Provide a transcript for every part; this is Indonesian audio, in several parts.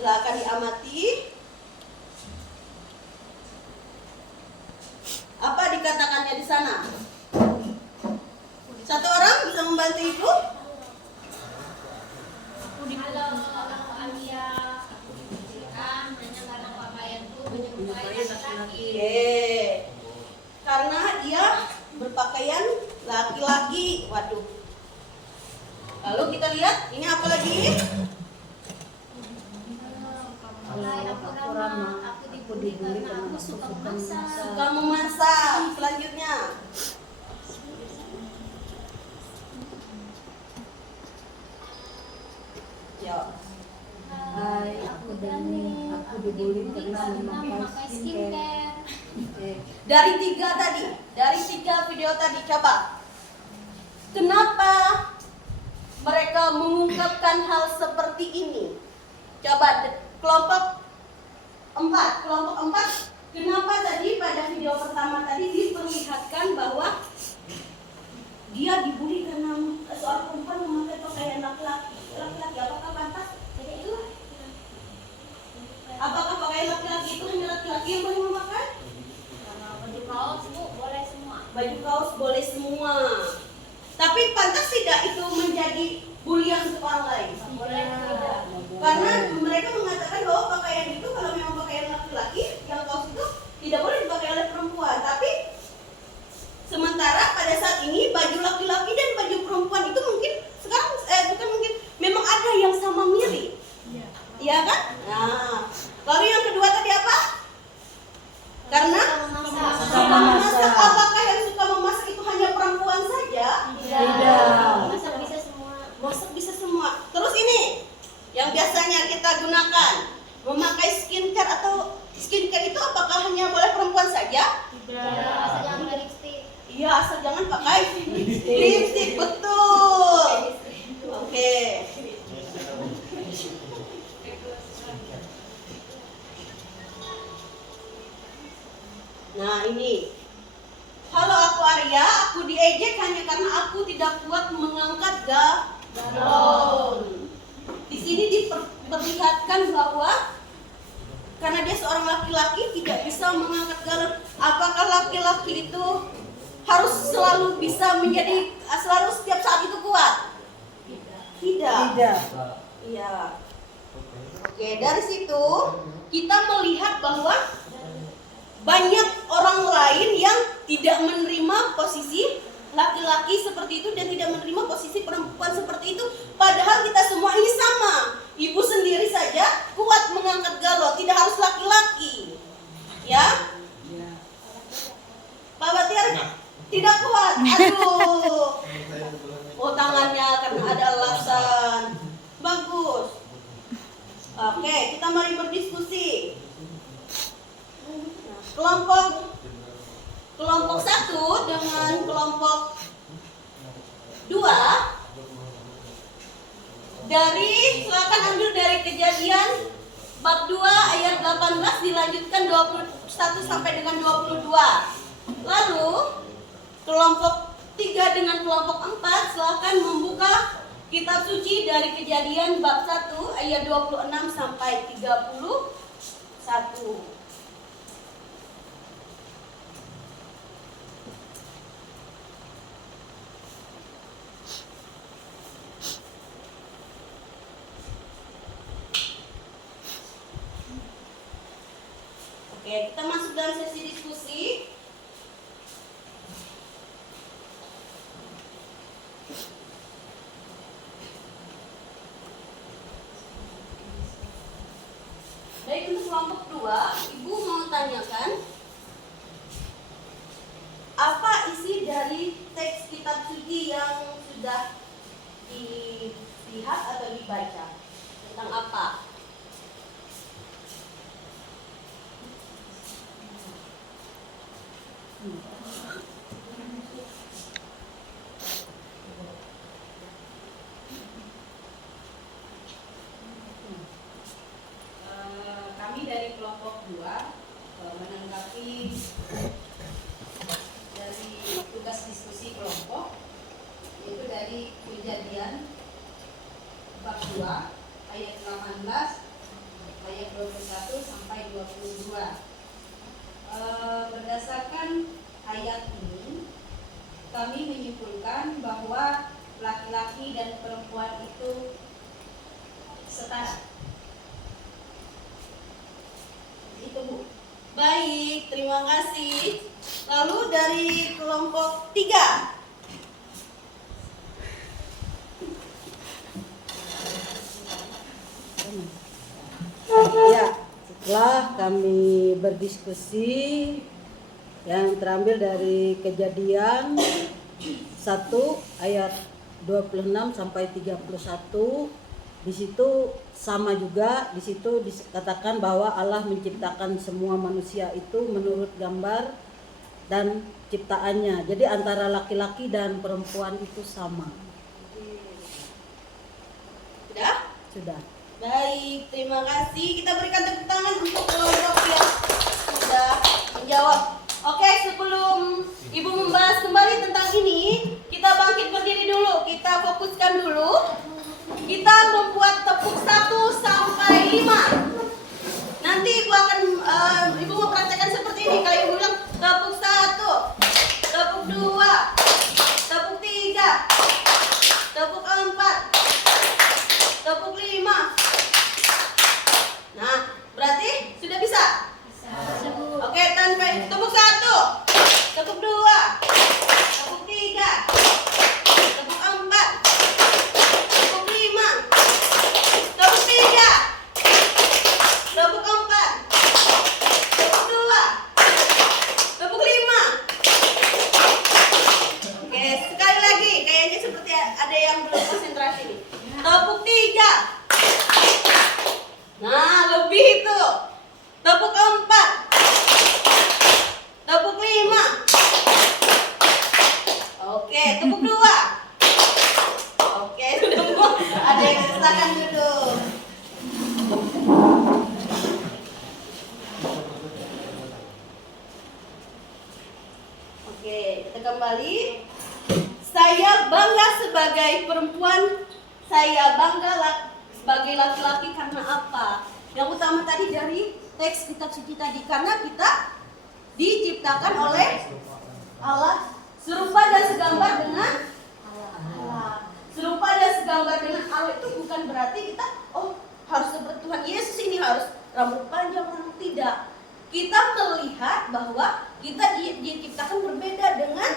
Silakan diamati. Apa dikatakannya di sana? Satu orang bisa membantu ibu? Oke. Karena dia berpakaian laki-laki. Waduh. Lalu kita lihat ini apa lagi? Aku dibully karena aku suka memasak. Suka memasak. Selanjutnya. Yuk. Hai, aku dibully karena memakai skincare. Dari tiga video tadi, coba. Kenapa mereka mengungkapkan hal seperti ini? Coba kelompok 4. Kenapa tadi pada video pertama tadi diperlihatkan bahwa dia dibully karena seorang perempuan memakai pakaian laki-laki? Apakah pantas? Apakah pakaian laki-laki itu hanya laki-laki yang boleh memakai? Baju kaos Bu, boleh semua. Baju kaos boleh semua. Tapi pantas tidak itu menjadi bulian untuk orang lain? Boleh tidak. Karena mereka mengatakan bahwa pakaian itu kalau memang pakaian laki-laki, yang kaos itu tidak boleh dipakai oleh perempuan. Tapi sementara pada saat ini baju laki-laki dan baju perempuan itu mungkin sekarang bukan mungkin, memang ada yang sama mirip. Iya kan? Nah, lalu yang kedua tadi apa? Karena suka memasak. Apakah yang suka memasak itu hanya perempuan saja? Tidak. Masak bisa semua. Masak bisa semua. Terus ini yang biasanya kita gunakan, memakai skincare atau skincare itu apakah hanya boleh perempuan saja? Tidak. Asal jangan pakai lipstick. Iya, asal jangan pakai lipstick. Betul. Oke. Nah ini, halo aku Arya, aku diejek hanya karena aku tidak kuat mengangkat galon. Di sini diperlihatkan bahwa karena dia seorang laki-laki tidak bisa mengangkat galon. Apakah laki-laki itu harus selalu bisa menjadi selalu setiap saat itu kuat? Tidak. Iya. Oke, dari situ kita melihat bahwa banyak orang lain yang tidak menerima posisi laki-laki seperti itu dan tidak menerima posisi perempuan seperti itu. Padahal kita semua ini sama. Ibu sendiri saja kuat mengangkat galon, tidak harus laki-laki. Ya? Pak Batiar tidak kuat. Aduh. Oh, tangannya karena ada alasan. Bagus. Oke, kita mari berdiskusi. Kelompok 1 dengan kelompok 2 silakan ambil dari Kejadian bab 2 ayat 18 dilanjutkan 21 sampai dengan 22. Lalu kelompok 3 dengan kelompok 4 silakan membuka kitab suci dari Kejadian bab 1 ayat 26 sampai 31. Oke, kita masuk dalam sesi diskusi. Baik, untuk kelompok 2, Ibu mau tanyakan apa isi dari teks kitab suci yang sudah dilihat atau dibaca? Tentang apa? Kami dari kelompok 2 menanggapi dari tugas diskusi kelompok, yaitu dari Kejadian bab 2 ayat 18 berdasarkan ayat ini kami menyimpulkan bahwa laki-laki dan perempuan itu setara. Itu Bu. Baik, terima kasih. Lalu dari kelompok 3. Ya, setelah kami berdiskusi yang terambil dari Kejadian 1 ayat 26 sampai 31, di situ sama juga, di situ dikatakan bahwa Allah menciptakan semua manusia itu menurut gambar dan ciptaannya. Jadi antara laki-laki dan perempuan itu sama. Sudah? Sudah. Baik, terima kasih. Kita berikan tepuk tangan untuk kelompok yang sudah menjawab. Oke, sebelum Ibu membahas kembali tentang ini, kita bangkit berdiri dulu. Kita fokuskan dulu. Kita membuat tepuk 1 sampai 5. Nanti Ibu mau praktekkan seperti ini. Kalau Ibu bilang tepuk 1, tepuk 2, tepuk 3, tepuk 4, tepuk 5. Nah, berarti sudah bisa? Oke, tanpa tepuk 1, tepuk 2, tepuk 3, tepuk 4, tepuk 5, tepuk 3, tepuk 4, tepuk 2, tepuk 5. Oke, sekali lagi, kayaknya seperti ada yang belum konsentrasi nih. Tepuk 3. Nah, lebih itu. Tepuk 4. Tepuk 5. Oke, tepuk 2. Oke, sudah mau. Ada yang silakan duduk. Oke, kita kembali. Saya bangga sebagai perempuan. Saya bangga sebagai laki-laki karena apa? Yang utama tadi dari teks kitab suci tadi, karena kita diciptakan oleh Allah serupa dan segambar dengan Allah. Serupa dan segambar dengan Allah itu bukan berarti kita harus seperti Tuhan Yesus ini, harus rambut panjang, tidak. Kita melihat bahwa kita diciptakan berbeda dengan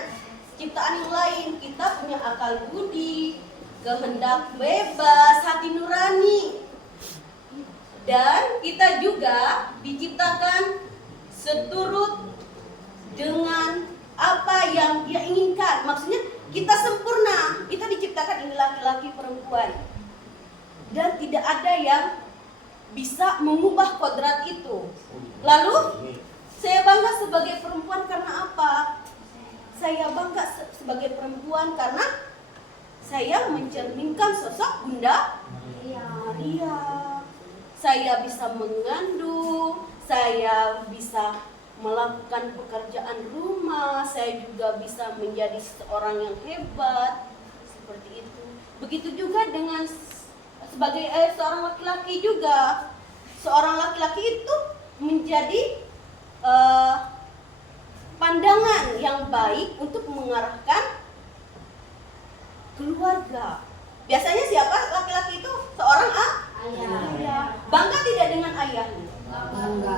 ciptaan yang lain. Kita punya akal budi, kehendak bebas, hati nurani. Dan kita juga diciptakan seturut dengan apa yang Dia inginkan. Maksudnya kita sempurna. Kita diciptakan ini laki-laki perempuan. Dan tidak ada yang bisa mengubah kodrat itu. Lalu saya bangga sebagai perempuan karena apa? Saya bangga sebagai perempuan karena saya mencerminkan sosok Bunda Maria. Saya bisa mengandung, saya bisa melakukan pekerjaan rumah, saya juga bisa menjadi seorang yang hebat, seperti itu. Begitu juga dengan sebagai seorang laki-laki juga. Seorang laki-laki itu menjadi pandangan yang baik untuk mengarahkan keluarga. Biasanya siapa laki-laki itu? Seorang ayah. Bangga tidak dengan ayahnya? Bangga.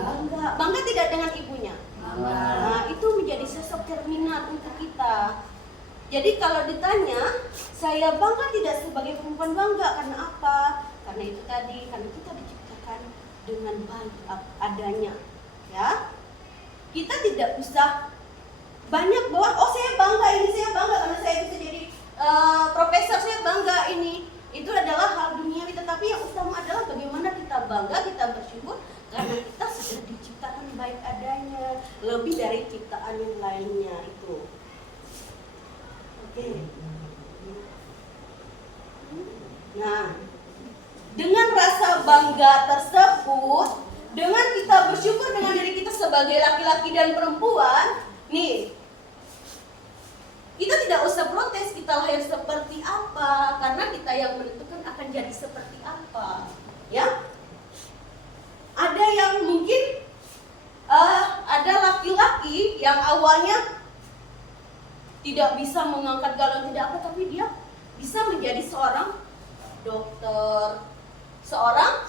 Bangga tidak dengan ibunya? Nah, itu menjadi sosok cerminan untuk kita. Jadi kalau ditanya, saya bangga tidak sebagai perempuan bangga karena apa? Karena itu tadi, karena kita diciptakan dengan baik adanya, ya. Kita tidak usah banyak bahwa saya bangga ini, saya bangga karena saya bisa jadi profesor, saya bangga ini. Itu adalah hal duniawi, tetapi yang utama adalah bagaimana kita bangga, kita bersyukur karena kita sudah diciptakan baik adanya, lebih dari ciptaan yang lainnya itu. Oke. Nah, dengan rasa bangga tersebut, dengan kita bersyukur dengan diri kita sebagai laki-laki dan perempuan, nih, kita tidak usah protes kita lahir seperti apa, karena kita yang menentukan akan jadi seperti apa, ya. Ada yang mungkin ada laki tidak bisa mengangkat galon, tidak apa, tapi dia bisa menjadi seorang dokter, seorang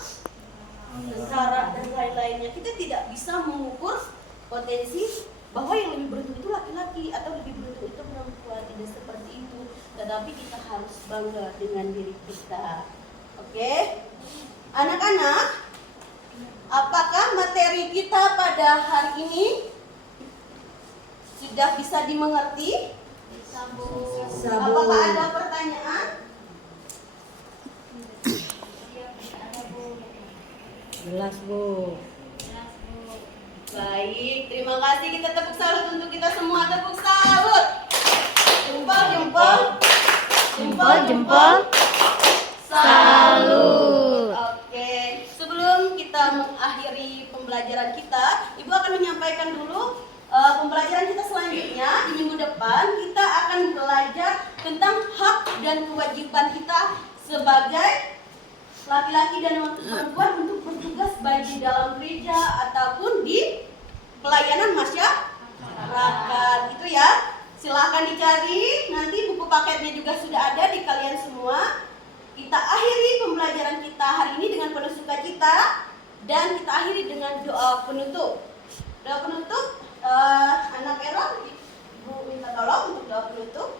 tentara dan lain-lainnya. Kita tidak bisa mengukur potensi bahwa yang lebih beruntung itu laki-laki atau lebih beruntung itu perempuan, tidak seperti itu. Tetapi kita harus bangga dengan diri kita. Oke, anak-anak, apakah materi kita pada hari ini sudah bisa dimengerti? Bisa, Bu. Apakah ada pertanyaan? Iya, ada, Bu. Jelas, Bu. Jelas, Bu. Baik, terima kasih. Kita tepuk salut untuk kita semua. Tepuk salut. Jempol, jempol. Jempol, jempol. Salut. Oke, sebelum kita mengakhiri pembelajaran kita, Ibu akan menyampaikan dulu pembelajaran kita selanjutnya. Di minggu depan kita akan belajar tentang hak dan kewajiban kita sebagai laki-laki dan perempuan untuk bertugas baik di dalam gereja ataupun di pelayanan masyarakat. Itu ya. Silahkan dicari, nanti buku paketnya juga sudah ada di kalian semua. Kita akhiri pembelajaran kita hari ini dengan penuh sukacita, dan kita akhiri dengan doa penutup. Doa penutup, anak Era, Ibu minta tolong untuk doa penutup.